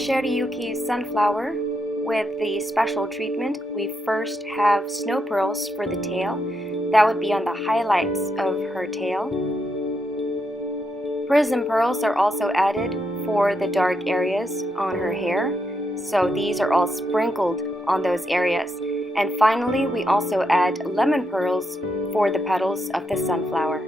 Cherriuki's sunflower, with the special treatment, we first have snow pearls for the tail. That would be on the highlights of her tail. Prism pearls are also added for the dark areas on her hair. So these are all sprinkled on those areas. And finally, we also add lemon pearls for the petals of the sunflower.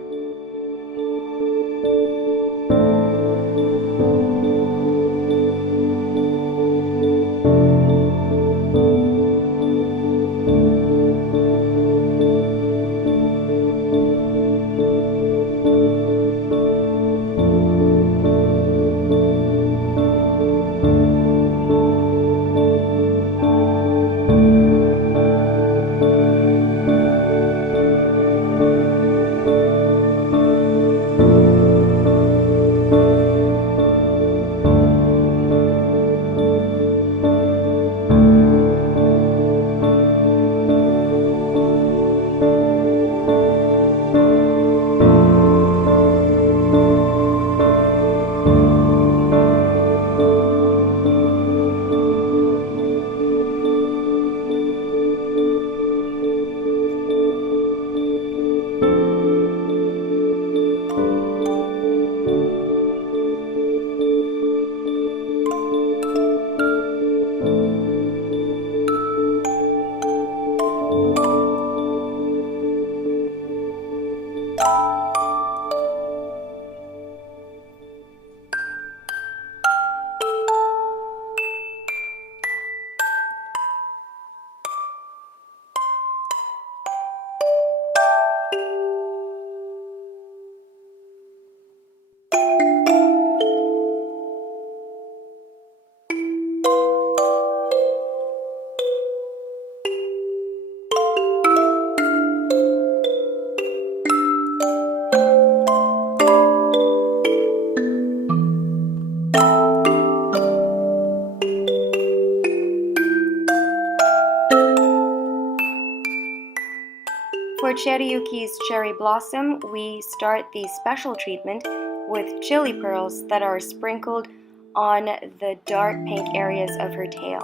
For Cherriuki's cherry blossom, we start the special treatment with chili pearls that are sprinkled on the dark pink areas of her tail.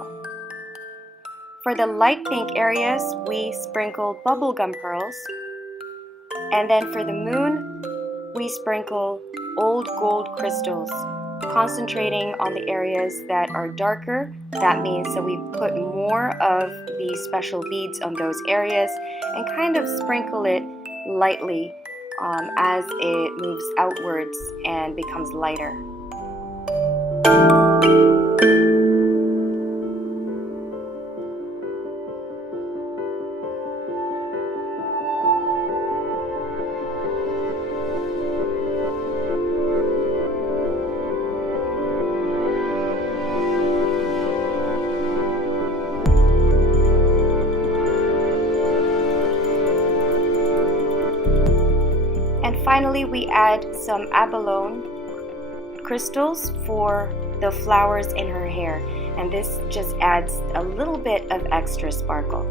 For the light pink areas, we sprinkle bubblegum pearls. And then for the moon, we sprinkle old gold crystals, concentrating on the areas that are darker. That means that we put more of the special beads on those areas and kind of sprinkle it lightly as it moves outwards and becomes lighter. And finally, we add some abalone crystals for the flowers in her hair, and this just adds a little bit of extra sparkle.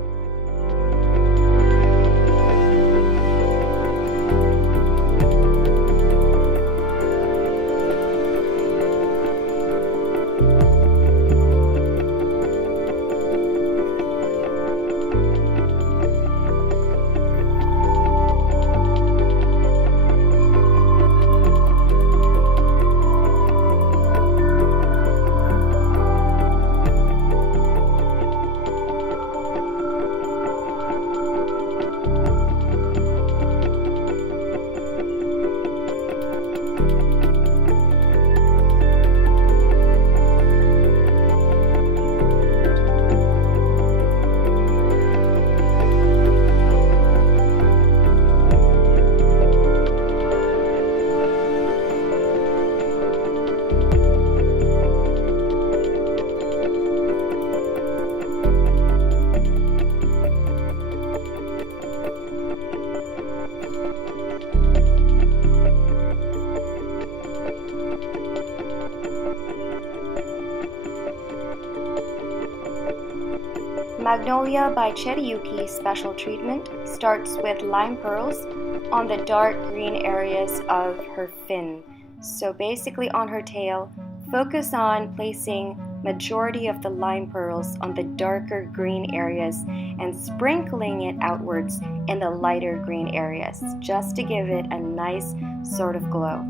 Magnolia by Cherriuki special treatment starts with lime pearls on the dark green areas of her fin. So basically on her tail, focus on placing majority of the lime pearls on the darker green areas and sprinkling it outwards in the lighter green areas, just to give it a nice sort of glow.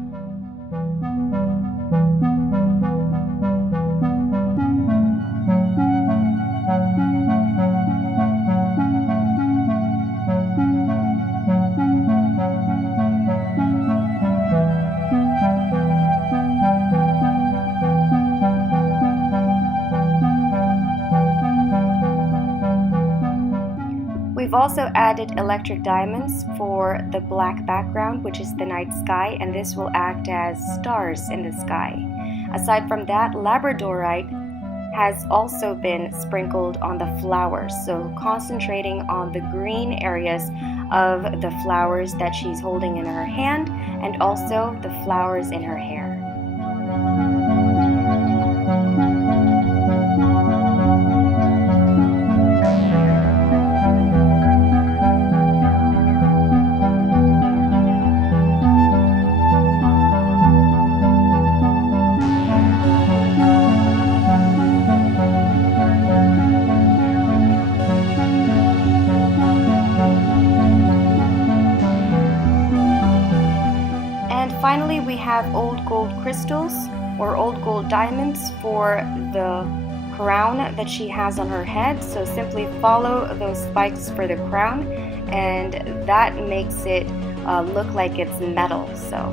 We've also added electric diamonds for the black background, which is the night sky, and this will act as stars in the sky. Aside from that, labradorite has also been sprinkled on the flowers, so concentrating on the green areas of the flowers that she's holding in her hand and also the flowers in her hair. Finally, we have old gold crystals or old gold diamonds for the crown that she has on her head. So simply follow those spikes for the crown, and that makes it look like it's metal. So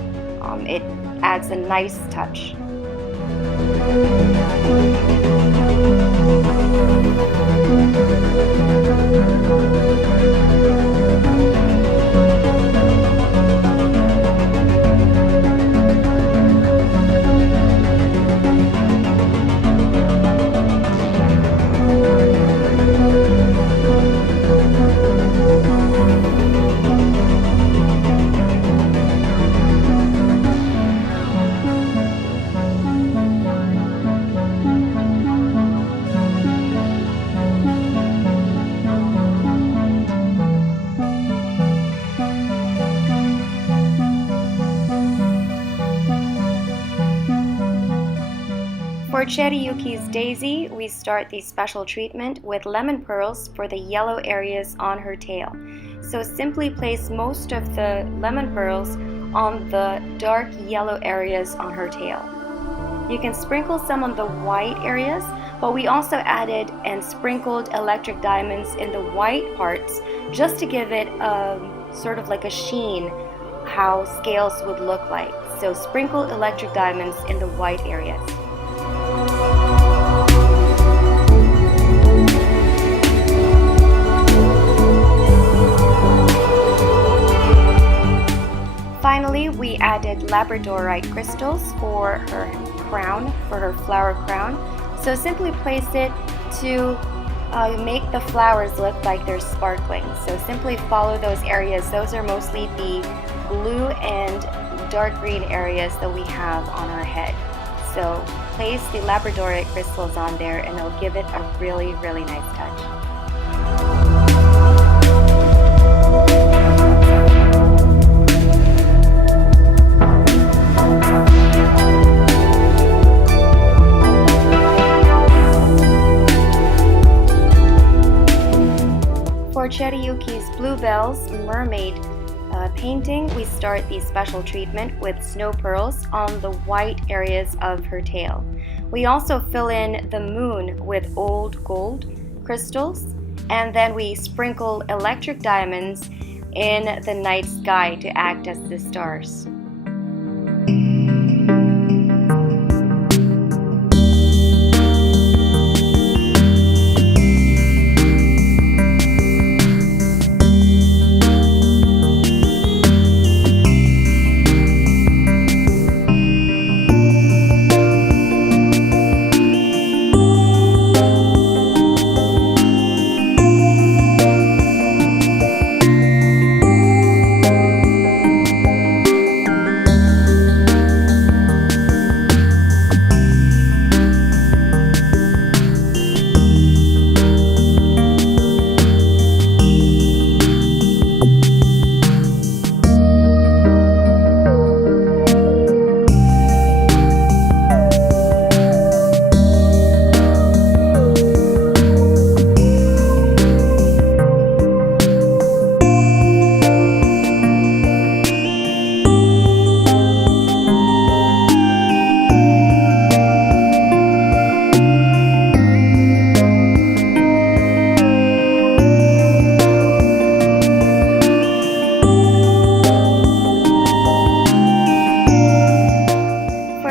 it adds a nice touch. For Cherriuki's daisy, we start the special treatment with lemon pearls for the yellow areas on her tail. So simply place most of the lemon pearls on the dark yellow areas on her tail. You can sprinkle some on the white areas, but we also added and sprinkled electric diamonds in the white parts just to give it sort of like a sheen, how scales would look like. So sprinkle electric diamonds in the white areas. Finally, we added labradorite crystals for her crown, for her flower crown. So simply place it to make the flowers look like they're sparkling. So simply follow those areas. Those are mostly the blue and dark green areas that we have on our head. So place the labradorite crystals on there and it'll give it a really, really nice touch. For Cherriuki's Bluebell's mermaid painting, we start the special treatment with snow pearls on the white areas of her tail. We also fill in the moon with old gold crystals, and then we sprinkle electric diamonds in the night sky to act as the stars.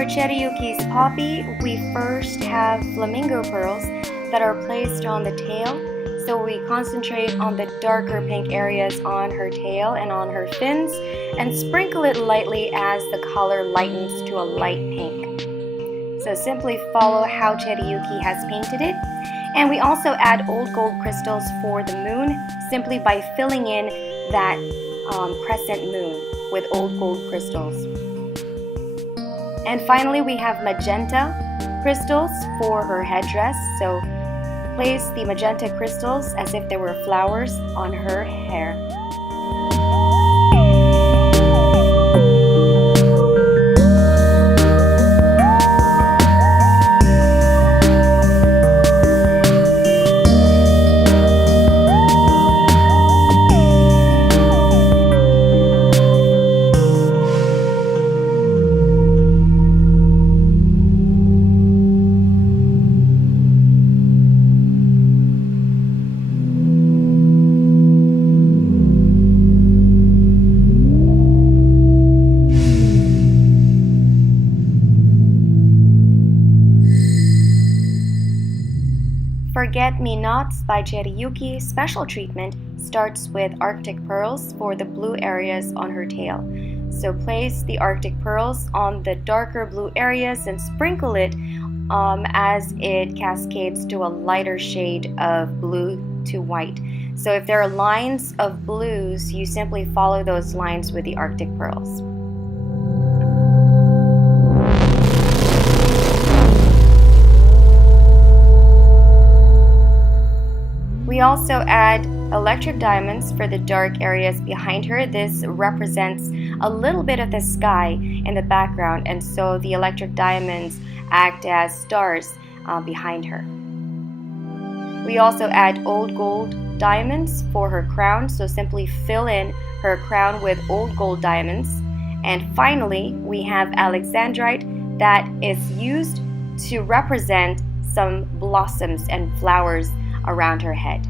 For Cherriuki's poppy, we first have flamingo pearls that are placed on the tail. So we concentrate on the darker pink areas on her tail and on her fins and sprinkle it lightly as the color lightens to a light pink. So simply follow how Cherriuki has painted it. And we also add old gold crystals for the moon simply by filling in that crescent moon with old gold crystals. And finally we have magenta crystals for her headdress. So place the magenta crystals as if they were flowers on her hair. Forget-Me-Nots by Cherriuki special treatment starts with Arctic pearls for the blue areas on her tail. So place the Arctic pearls on the darker blue areas and sprinkle it as it cascades to a lighter shade of blue to white. So if there are lines of blues, you simply follow those lines with the Arctic pearls. We also add electric diamonds for the dark areas behind her. This represents a little bit of the sky in the background, and so the electric diamonds act as stars behind her. We also add old gold diamonds for her crown, so simply fill in her crown with old gold diamonds. And finally, we have alexandrite that is used to represent some blossoms and flowers around her head.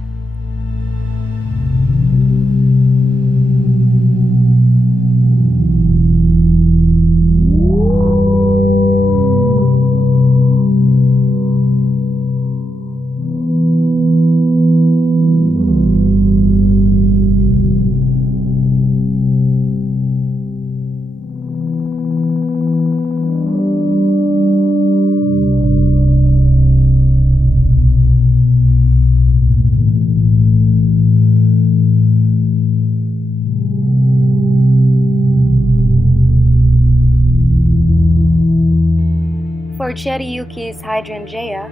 For Cherriuki's hydrangea,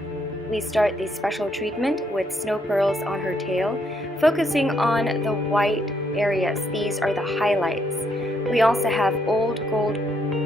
we start the special treatment with snow pearls on her tail, focusing on the white areas. These are the highlights. We also have old gold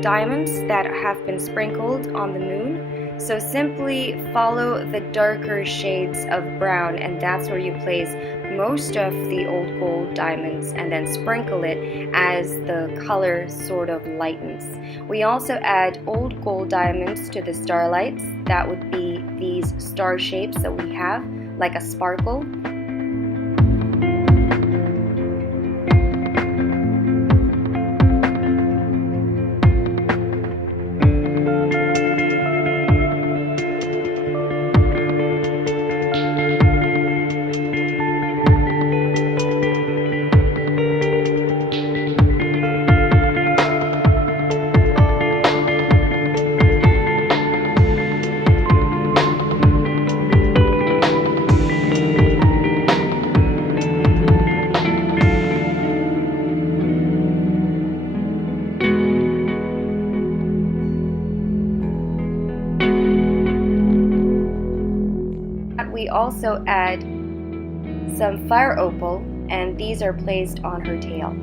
diamonds that have been sprinkled on the moon. So simply follow the darker shades of brown, and that's where you place most of the old gold diamonds and then sprinkle it as the color sort of lightens. We also add old gold diamonds to the starlights. That would be these star shapes that we have, like a sparkle. We also add some fire opal, and these are placed on her tail.